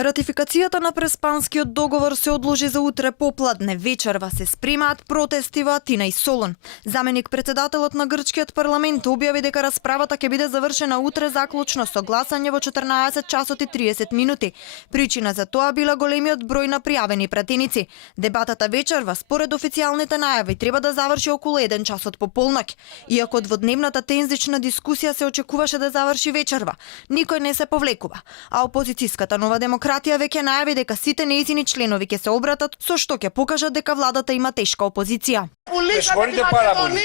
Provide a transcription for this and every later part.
Ратификацијата на Преспанскиот договор се одложи за утре попладне. Вечерва се спремаат протести во Атина и Солун. Заменик председателот на грчкиот парламент објави дека расправата ќе биде завршена утре заклучно со гласање во 14 часот и 30 минути. Причина за тоа била големиот број на пријавени пратеници. Дебатата вечерва, според официјалните најави, треба да заврши околу 1 часот по полноќ. Иако дводневната тензична дискусија се очекуваше да заврши вечерва, никој не се повлекува, а опозицијската Нова демократија веќе најави дека сите нејзини членови ќе се обратат, со што ќе покажат дека владата има тешка опозиција.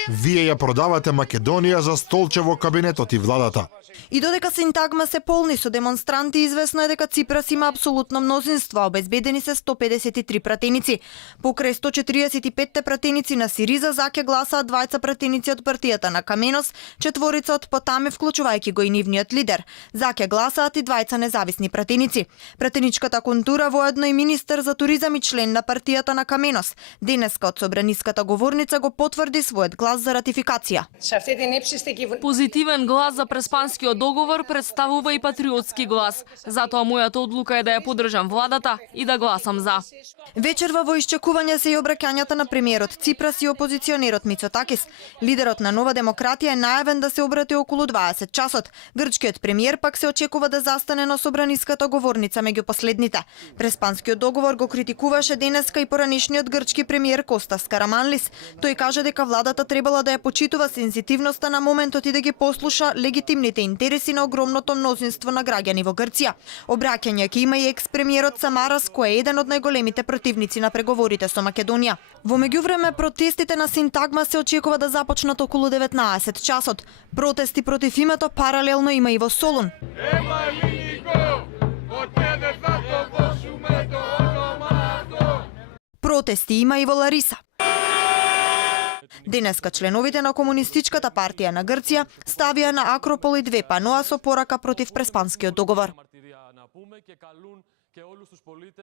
Вие ја продавате Македонија за столче во кабинетот и владата. И додека синтагма се полни со демонстранти, известно е дека Ципрас има апсолутно мнозинство, обезбедени се 153 пратеници. Покрај 145 пратеници на Сириза, за ќе гласаат 20 пратеници од партијата на Каменос, 4 од Потаме, вклучувајќи го и нивниот лидер. За ќе гласаат и 20 независни пратеници. Пратеничката контура воедно и министер за туризам и член на партијата на Каменос. Денеска од собраниската говорница го потврди својот глас за ратификација. Позитивен глас за Преспанскиот договор представува и патриотски глас. Затоа мојата одлука е да ја поддржам владата и да гласам за. Вечерва во исчекување се и обраќањата на премиерот Ципрас и опозиционерот Мицотакис. Лидерот на Нова демократија е најавен да се обрати околу 20 часот. Грчкиот премиер пак се очекува да застане на собраниската говорница меѓу последните. Преспанскиот договор го критикуваше денеска и поранишниот грчки премиер Костас Караманлис. Тој каже дека владата требала да ја почитува сензитивноста на моментот и да ги послуша легитимните интереси на огромното мнозинство на граѓани во Грција. Обраќање ќе има и екс-премиерот Самарас, кој е еден од најголемите противници на преговорите со Македонија. Во меѓувреме, протестите на синтагма се очекува да започнат околу 19 часот. Протести против името паралелно има и во Солун. Протести има и во Лариса. Денеска членовите на Комунистичката партија на Грција ставија на Акрополи 2 паноа со порака против Преспанскиот договор.